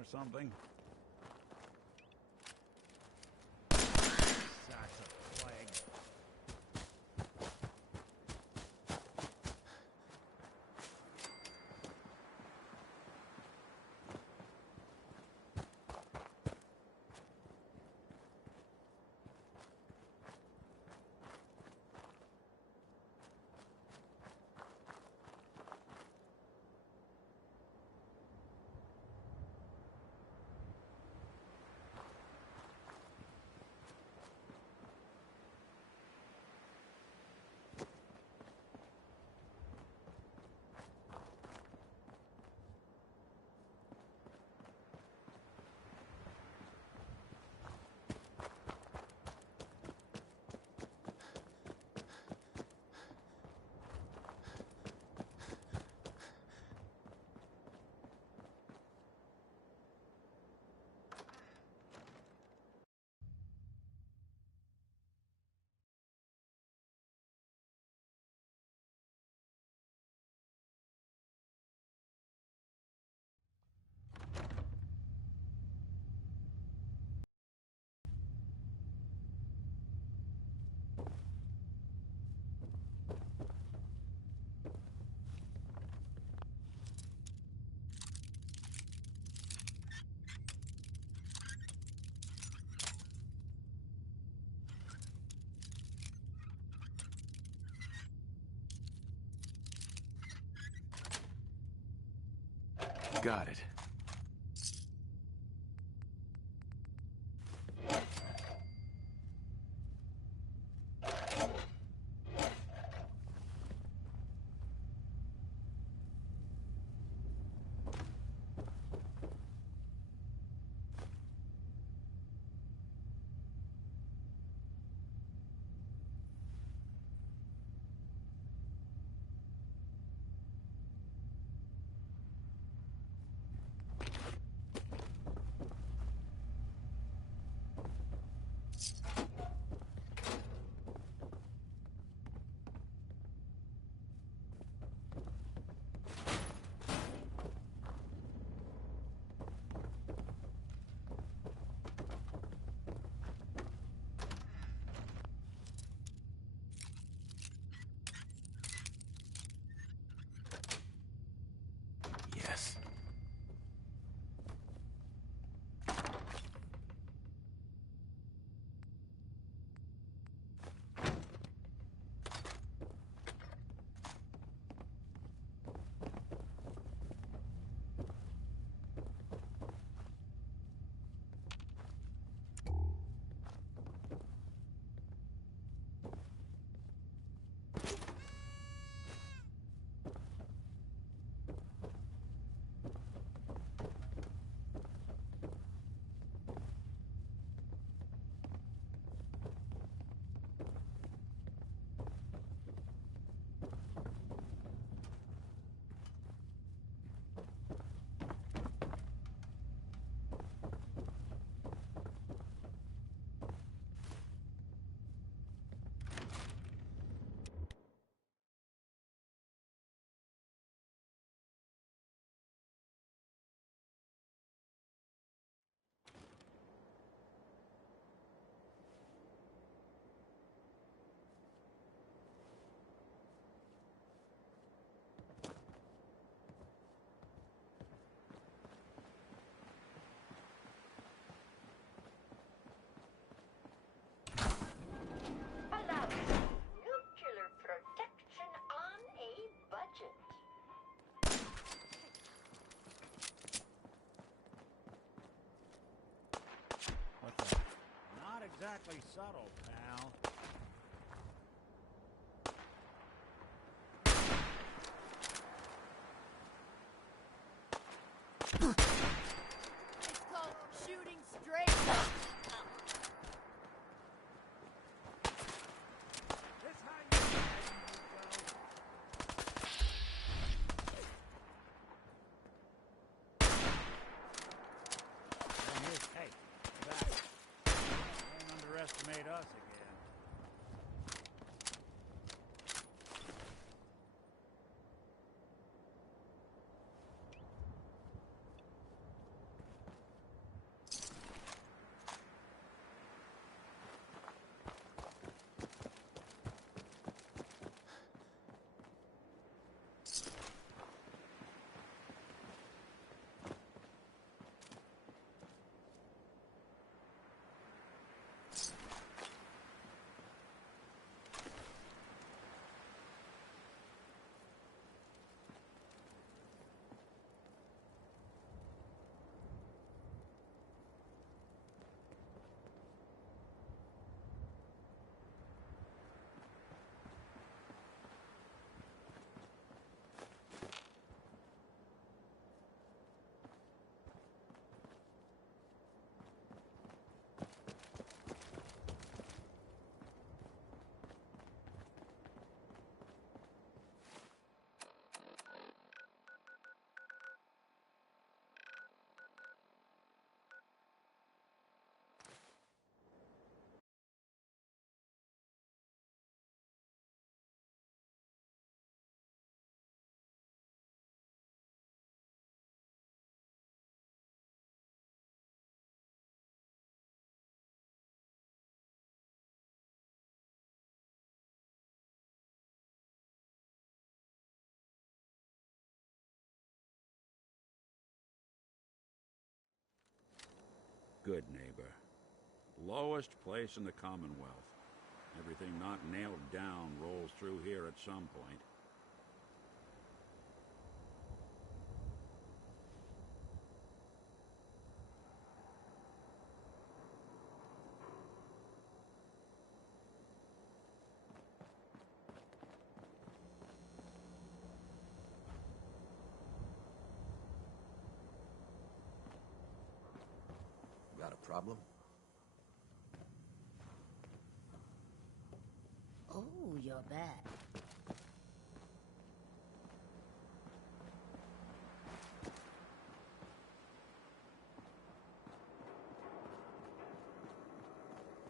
or something? Sacks of plague. Got it. Yes. Nuclear protection on a budget. What the? Not exactly subtle, pal. It's called shooting straight. This how you go. Hey, back. Don't underestimate us again. Good neighbor. Lowest place in the Commonwealth. Everything not nailed down rolls through here at some point. Got a problem? Oh, you're back.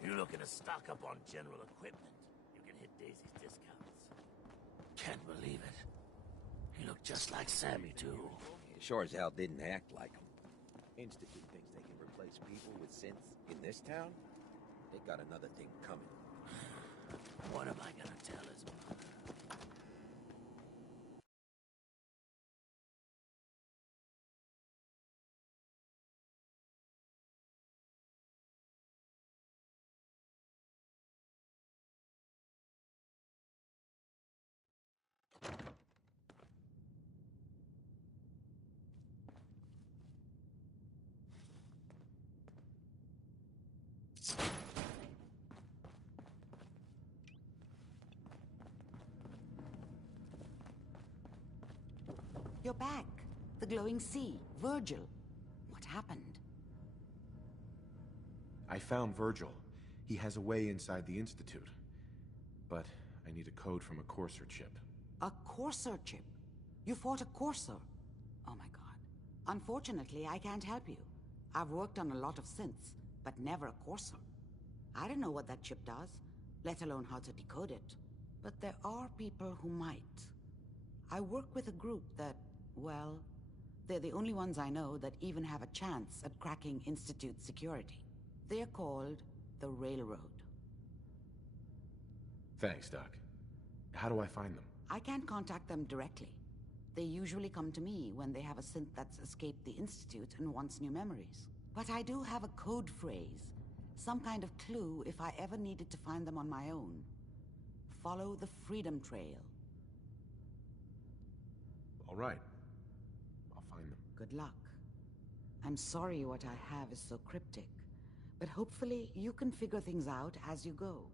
You're looking to stock up on general equipment. You can hit Daisy's discounts. Can't believe it. He looked just like Sammy, too. Sure as hell didn't act like him. Institute thinks they can replace people with synths in this town? They got another thing coming. What am I gonna tell his mother? You're back. The glowing sea. Virgil. What happened? I found Virgil. He has a way inside the Institute. But I need a code from a Courser chip. A Courser chip? You fought a Courser? Oh my god. Unfortunately, I can't help you. I've worked on a lot of synths, but never a Courser. I don't know what that chip does, let alone how to decode it. But there are people who might. I work with a group that, well, they're the only ones I know that even have a chance at cracking Institute security. They're called the Railroad. Thanks, Doc. How do I find them? I can't contact them directly. They usually come to me when they have a synth that's escaped the Institute and wants new memories. But I do have a code phrase, some kind of clue if I ever needed to find them on my own. Follow the Freedom Trail. All right. I'll find them. Good luck. I'm sorry what I have is so cryptic, but hopefully you can figure things out as you go.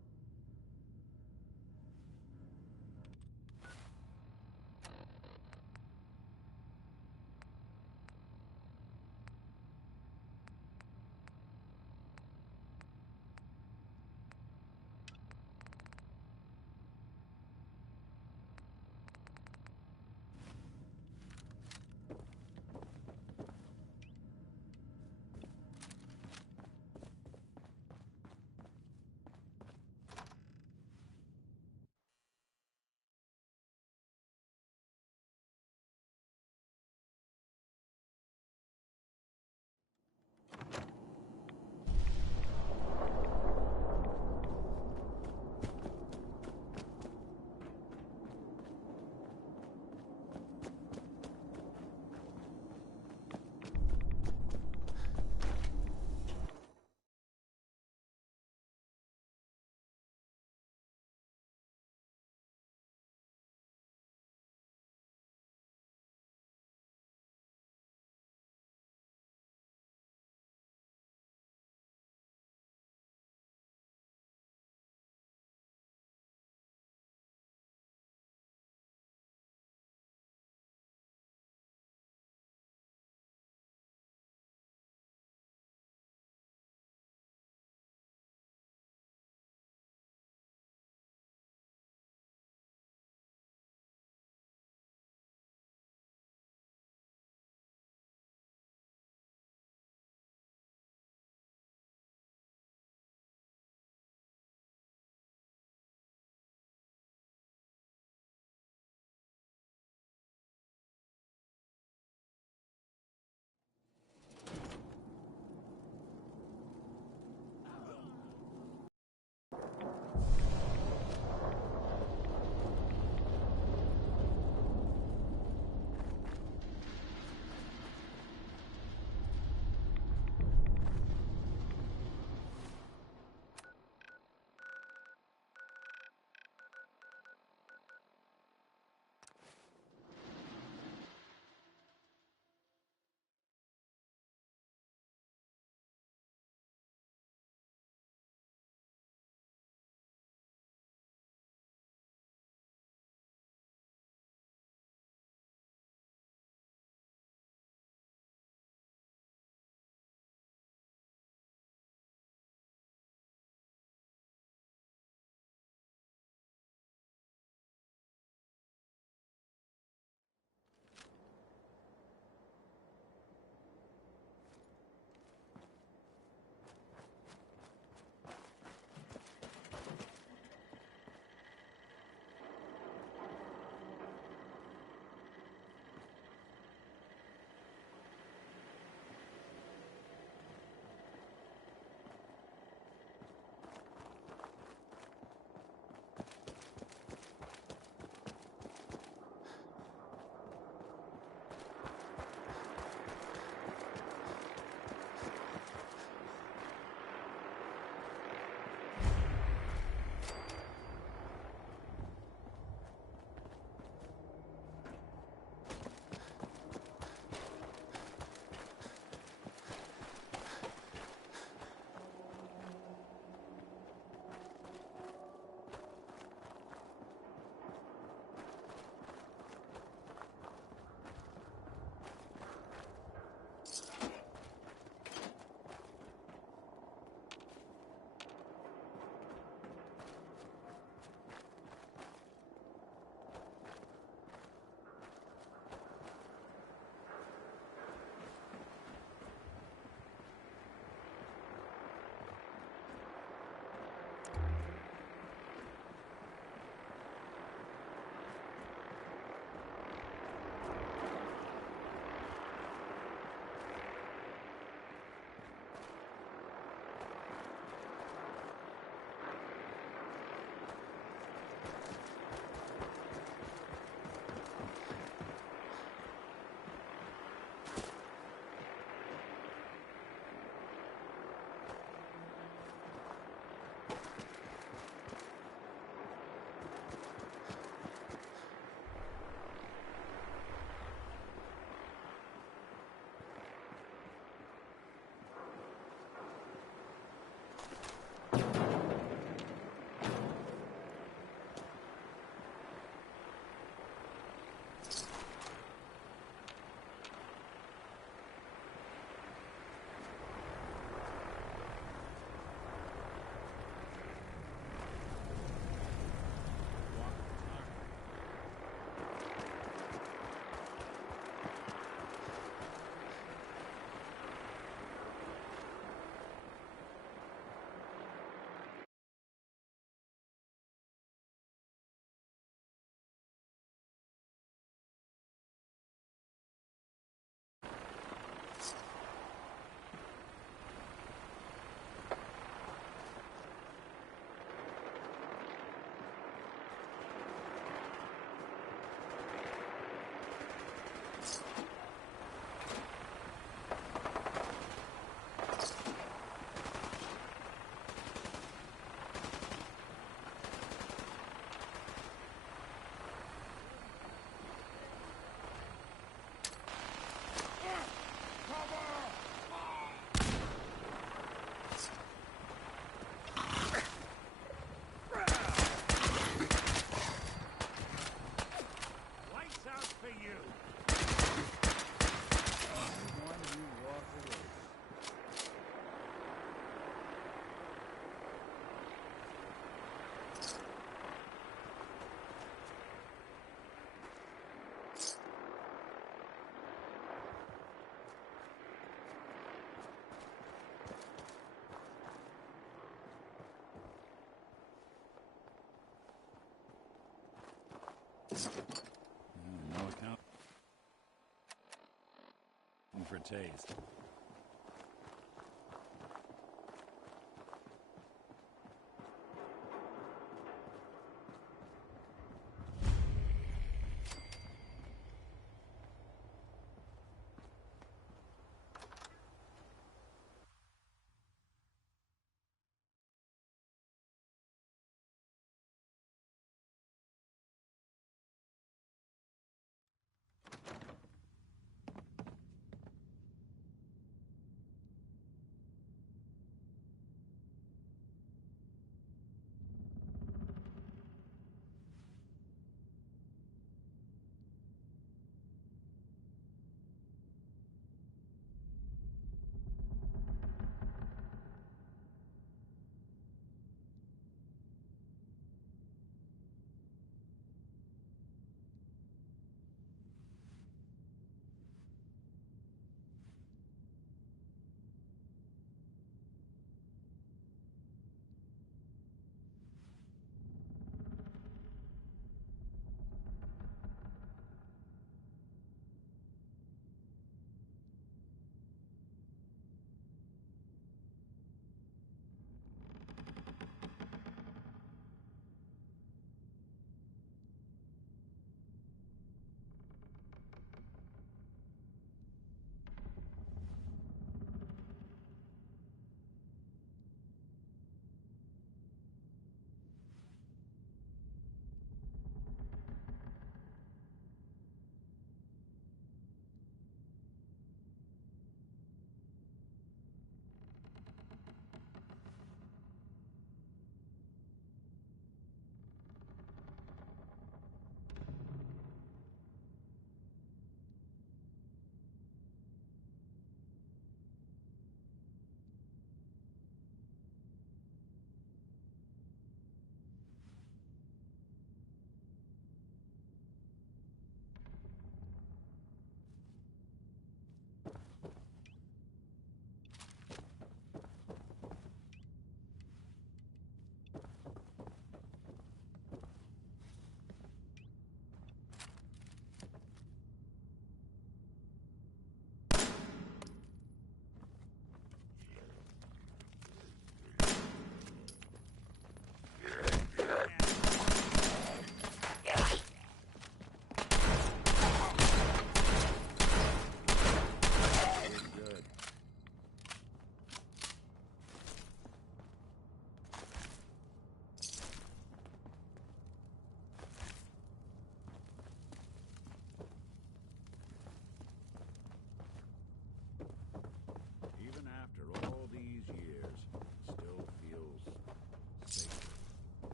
No account for taste.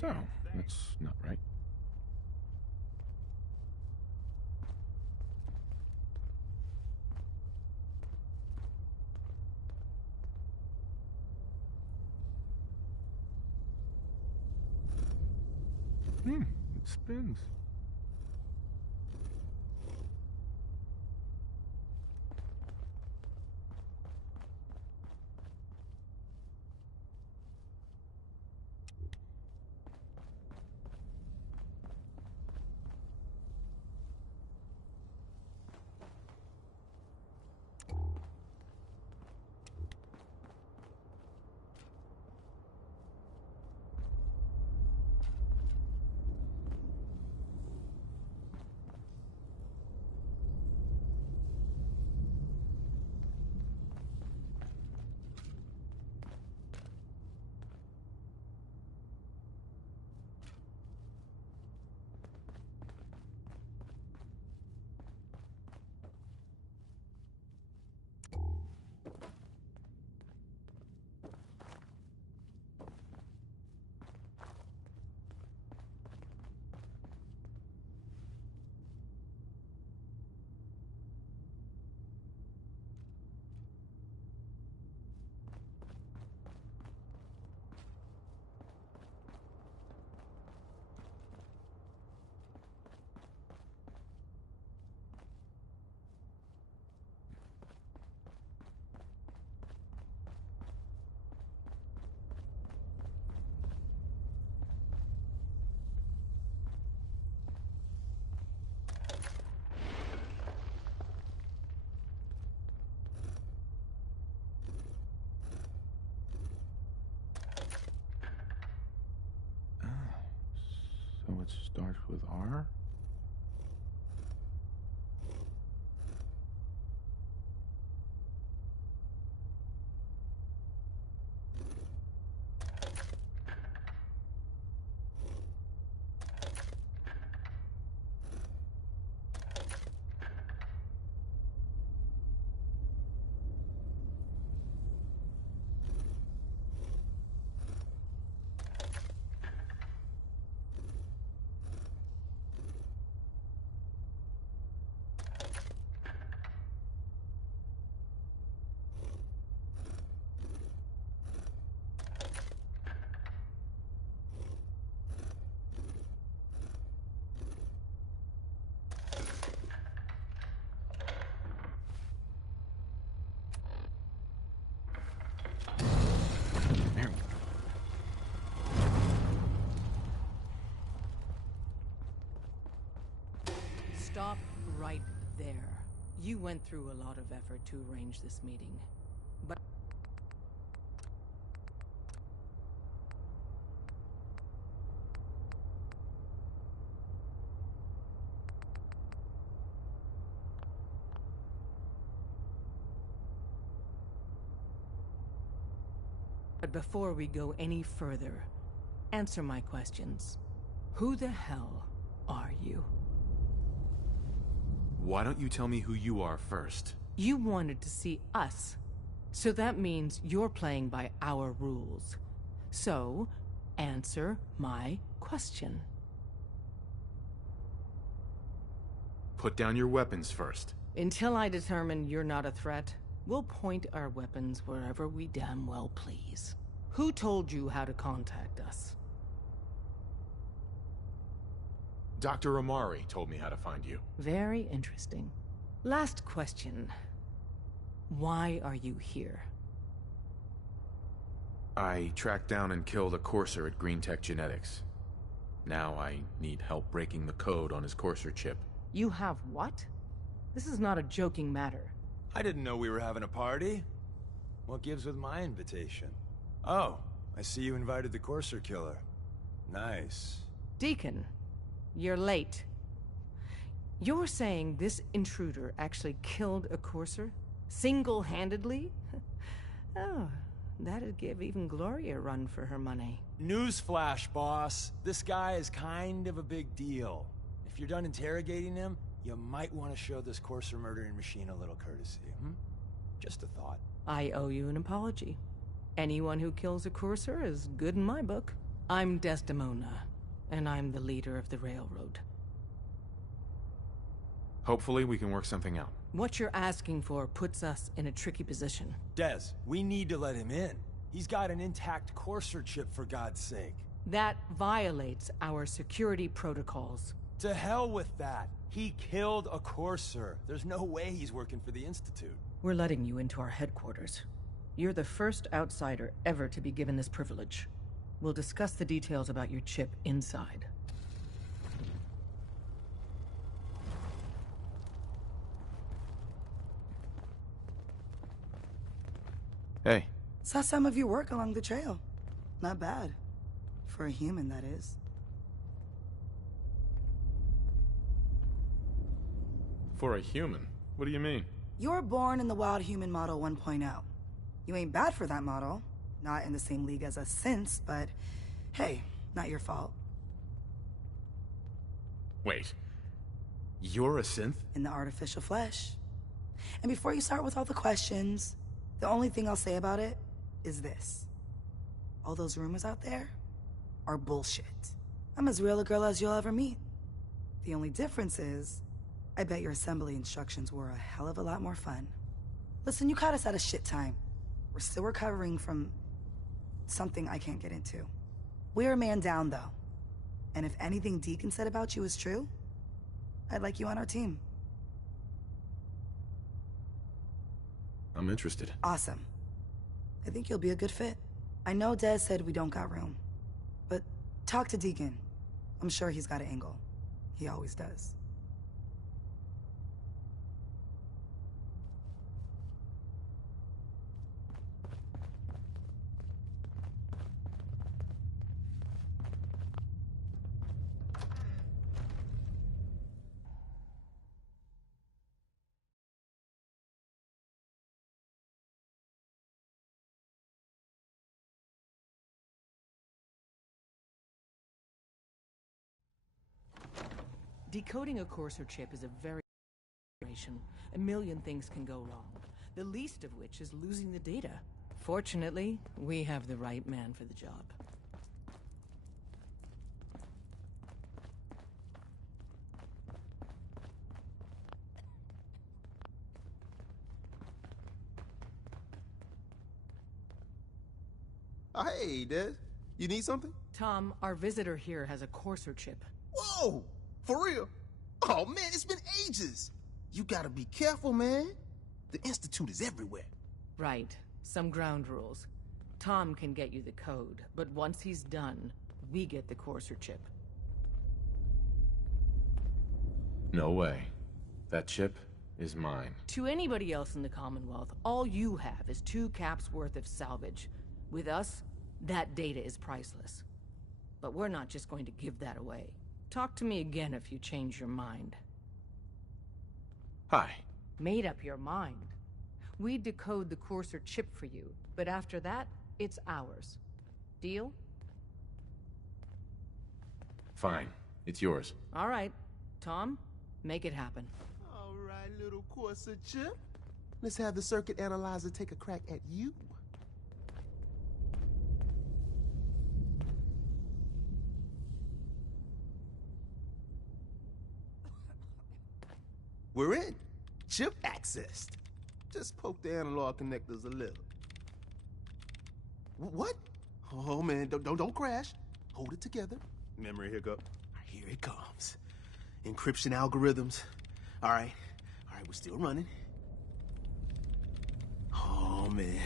So, that's not right. It spins. So it starts with R? Stop right there. You went through a lot of effort to arrange this meeting. But before we go any further, answer my questions. Who the hell are you? Why don't you tell me who you are first? You wanted to see us, so that means you're playing by our rules. So, answer my question. Put down your weapons first. Until I determine you're not a threat, we'll point our weapons wherever we damn well please. Who told you how to contact us? Dr. Amari told me how to find you. Very interesting. Last question. Why are you here? I tracked down and killed a Courser at Green Tech Genetics. Now I need help breaking the code on his Courser chip. You have what? This is not a joking matter. I didn't know we were having a party. What gives with my invitation? Oh, I see you invited the Courser killer. Nice. Deacon, you're late. You're saying this intruder actually killed a Courser? Single-handedly? Oh, that'd give even Gloria a run for her money. Newsflash, boss. This guy is kind of a big deal. If you're done interrogating him, you might want to show this Courser murdering machine a little courtesy, Just a thought. I owe you an apology. Anyone who kills a Courser is good in my book. I'm Desdemona, and I'm the leader of the Railroad. Hopefully we can work something out. What you're asking for puts us in a tricky position. Des, we need to let him in. He's got an intact Courser chip, for God's sake. That violates our security protocols. To hell with that. He killed a Courser. There's no way he's working for the Institute. We're letting you into our headquarters. You're the first outsider ever to be given this privilege. We'll discuss the details about your chip inside. Hey. Saw some of your work along the trail. Not bad. For a human, that is. For a human? What do you mean? You were born in the Wild Human Model 1.0. You ain't bad for that model. Not in the same league as us since, but hey, not your fault. Wait. You're a synth? In the artificial flesh. And before you start with all the questions, the only thing I'll say about it is this. All those rumors out there are bullshit. I'm as real a girl as you'll ever meet. The only difference is, I bet your assembly instructions were a hell of a lot more fun. Listen, you caught us at a shit time. We're still recovering from something I can't get into. We're a man down, though. And if anything Deacon said about you is true, I'd like you on our team. I'm interested. Awesome. I think you'll be a good fit. I know Des said we don't got room, but talk to Deacon. I'm sure he's got an angle. He always does. Decoding a Courser chip is a very operation. A million things can go wrong, the least of which is losing the data. Fortunately, we have the right man for the job. Oh, hey, Des. You need something? Tom, our visitor here has a Courser chip. Whoa! For real? Oh, man, it's been ages. You gotta be careful, man. The Institute is everywhere. Right. Some ground rules. Tom can get you the code, but once he's done, we get the Courser chip. No way. That chip is mine. To anybody else in the Commonwealth, all you have is 2 caps worth of salvage. With us, that data is priceless. But we're not just going to give that away. Talk to me again if you change your mind. Hi. Made up your mind. We decode the Courser chip for you, but after that, it's ours. Deal? Fine. It's yours. All right. Tom, make it happen. All right, little Courser chip. Let's have the circuit analyzer take a crack at you. We're in. Chip accessed. Just poke the analog connectors a little. What? Oh man, don't crash. Hold it together. Memory hiccup. Here it comes. Encryption algorithms. All right, we're still running. Oh man,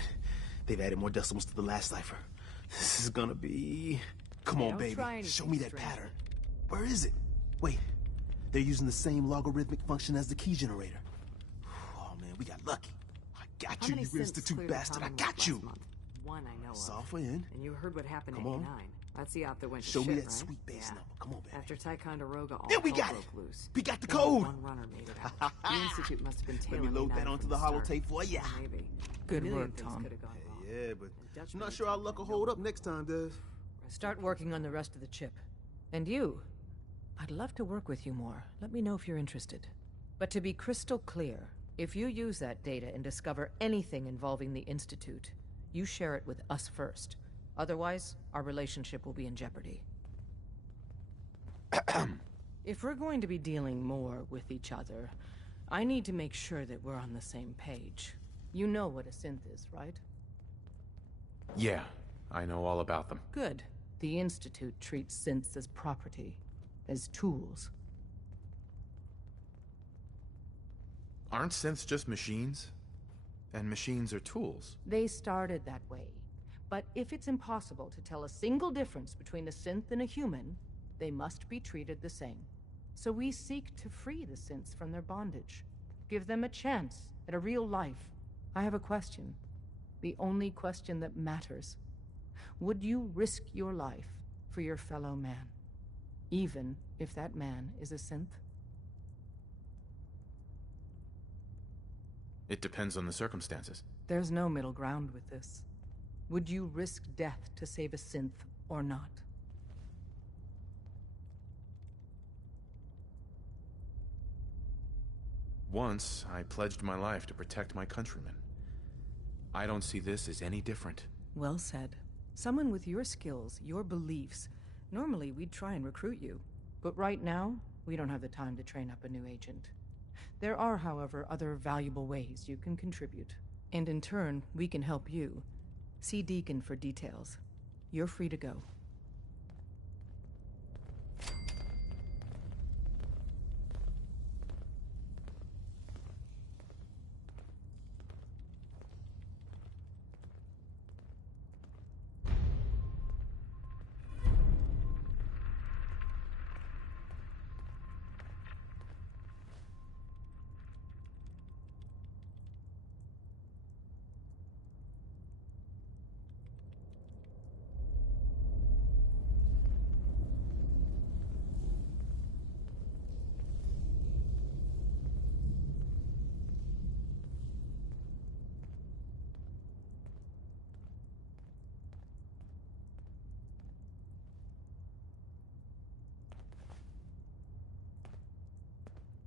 they've added more decimals to the last cipher. This is gonna be... Come on, baby. Show me that pattern. Where is it? Wait. They're using the same logarithmic function as the key generator. Oh, man, we got lucky. I got you, you Institute bastard. I got you. One I know of. Software in. And you heard what happened Come in on. 89. That's the out that went to Show shit, me that right? sweet bass number. Come on, baby. After Ticonderoga, all There we hell got broke it. loose. We got the Only code. One runner made it out. The Institute must have been Let me tailing load me that down onto from the start. holotape for ya. Maybe. Good A million work, things Tom. could have gone wrong. Yeah, but The I'm Dutchman not sure our luck will hold up next time, Des. Start working on the rest of the chip. And you, I'd love to work with you more. Let me know if you're interested. But to be crystal clear, if you use that data and discover anything involving the Institute, you share it with us first. Otherwise, our relationship will be in jeopardy. If we're going to be dealing more with each other, I need to make sure that we're on the same page. You know what a synth is, right? Yeah, I know all about them. Good. The Institute treats synths as property, as tools. Aren't synths just machines? And machines are tools. They started that way. But if it's impossible to tell a single difference between a synth and a human, they must be treated the same. So we seek to free the synths from their bondage. Give them a chance at a real life. I have a question. The only question that matters. Would you risk your life for your fellow man? Even if that man is a synth? It depends on the circumstances. There's no middle ground with this. Would you risk death to save a synth or not? Once, I pledged my life to protect my countrymen. I don't see this as any different. Well said. Someone with your skills, your beliefs. Normally, we'd try and recruit you. But right now, we don't have the time to train up a new agent. There are, however, other valuable ways you can contribute. And in turn, we can help you. See Deacon for details. You're free to go.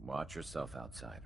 Watch yourself, outsider.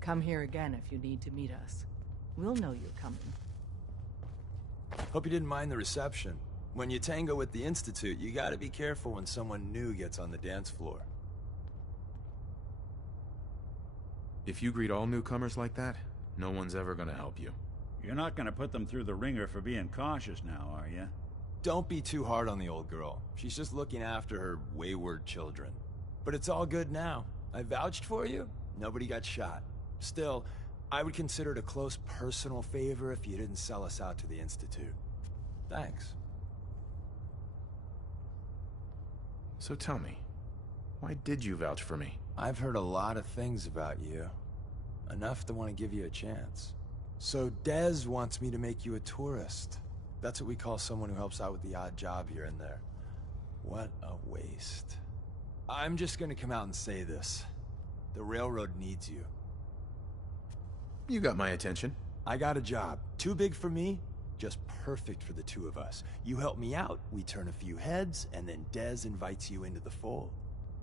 Come here again if you need to meet us. We'll know you're coming. Hope you didn't mind the reception. When you tango with the Institute, you gotta be careful when someone new gets on the dance floor. If you greet all newcomers like that, no one's ever gonna help you. You're not gonna put them through the ringer for being cautious now, are you? Don't be too hard on the old girl. She's just looking after her wayward children. But it's all good now. I vouched for you. Nobody got shot. Still, I would consider it a close personal favor if you didn't sell us out to the Institute. Thanks. So tell me, why did you vouch for me? I've heard a lot of things about you. Enough to want to give you a chance. So Dez wants me to make you a tourist. That's what we call someone who helps out with the odd job here and there. What a waste. I'm just gonna come out and say this. The railroad needs you. You got my attention. I got a job. Too big for me, just perfect for the two of us. You help me out, we turn a few heads, and then Dez invites you into the fold.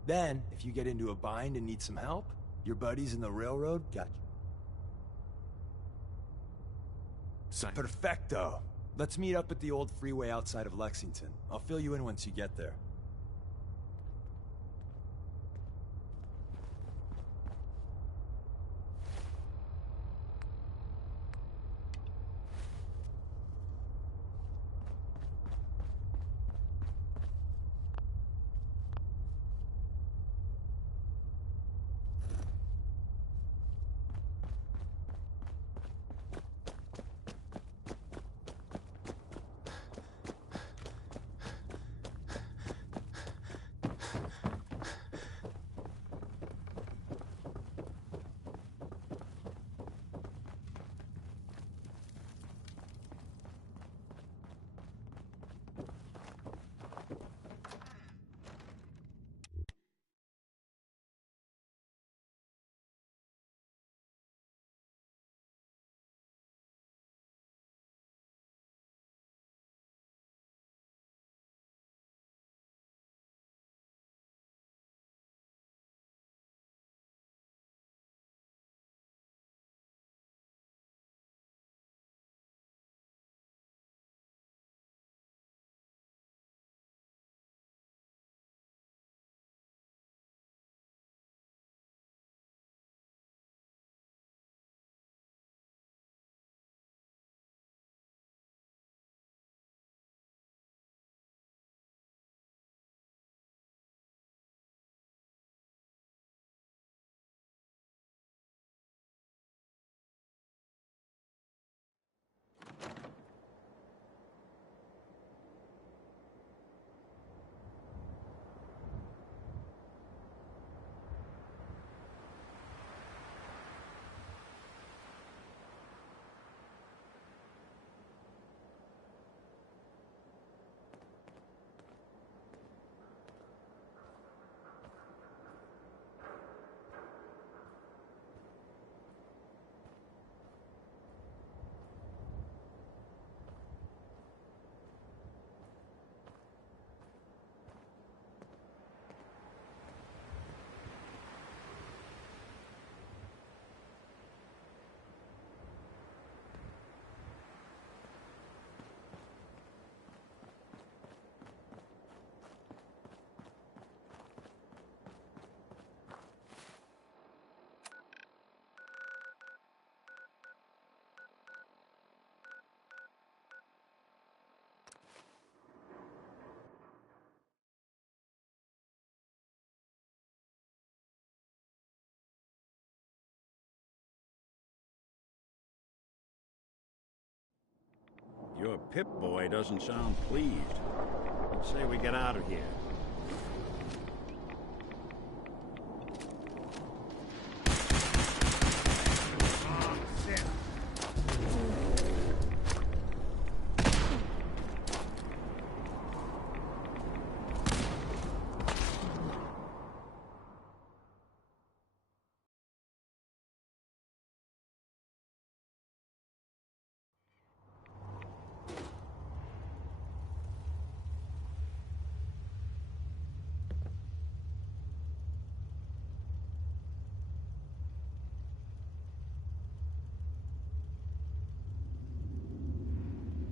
Then, if you get into a bind and need some help, your buddies in the railroad got you. Perfecto. Let's meet up at the old freeway outside of Lexington. I'll fill you in once you get there. Your Pip-Boy doesn't sound pleased. Let's say we get out of here.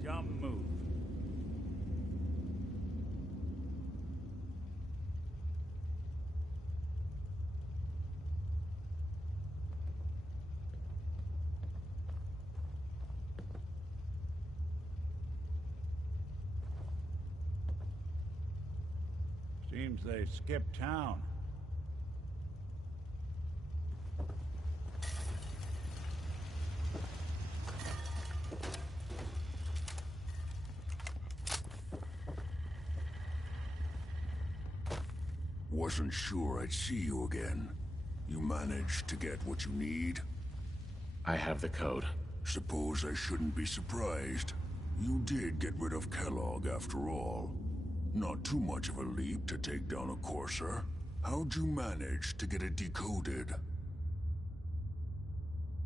Dumb move. Seems they skipped town. Wasn't sure I'd see you again. You managed to get what you need? I have the code. Suppose I shouldn't be surprised. You did get rid of Kellogg after all. Not too much of a leap to take down a Courser. How'd you manage to get it decoded?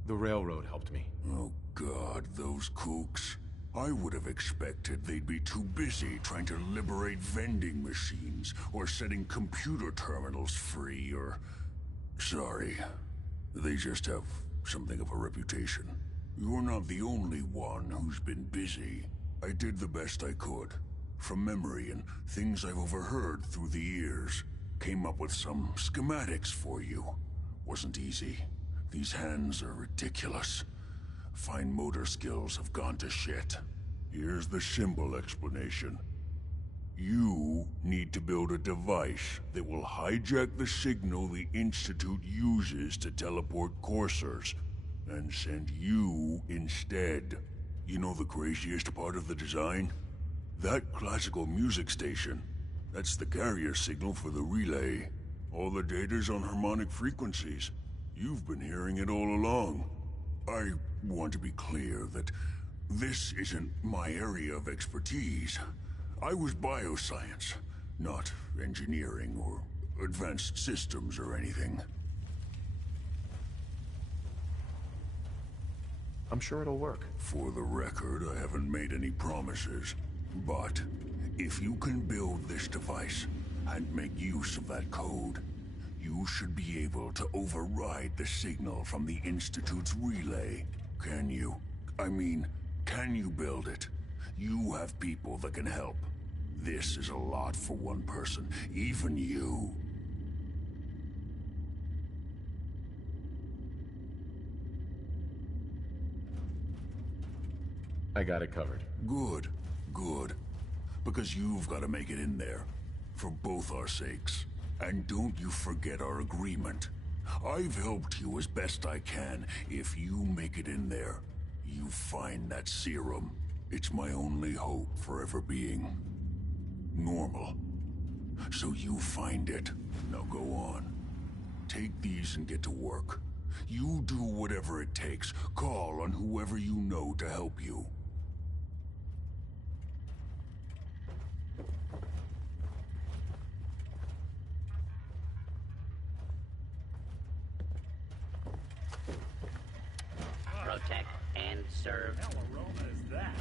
The railroad helped me. Oh God, those kooks. I would have expected they'd be too busy trying to liberate vending machines, or setting computer terminals free, or... Sorry. They just have something of a reputation. You're not the only one who's been busy. I did the best I could. From memory and things I've overheard through the years. Came up with some schematics for you. Wasn't easy. These hands are ridiculous. Fine motor skills have gone to shit. Here's the simple explanation. You need to build a device that will hijack the signal the Institute uses to teleport coursers, and send you instead. You know the craziest part of the design? That classical music station. That's the carrier signal for the relay. All the data's on harmonic frequencies. You've been hearing it all along. I want to be clear that this isn't my area of expertise. I was bioscience, not engineering or advanced systems or anything. I'm sure it'll work. For the record, I haven't made any promises. But if you can build this device and make use of that code, you should be able to override the signal from the Institute's relay. Can you? I mean, can you build it? You have people that can help. This is a lot for one person, even you. I got it covered. Good, good. Because you've got to make it in there. For both our sakes. And don't you forget our agreement. I've helped you as best I can. If you make it in there, you find that serum. It's my only hope for ever being normal. So you find it. Now go on. Take these and get to work. You do whatever it takes. Call on whoever you know to help you. Protect and serve. Hell, Aroma is that?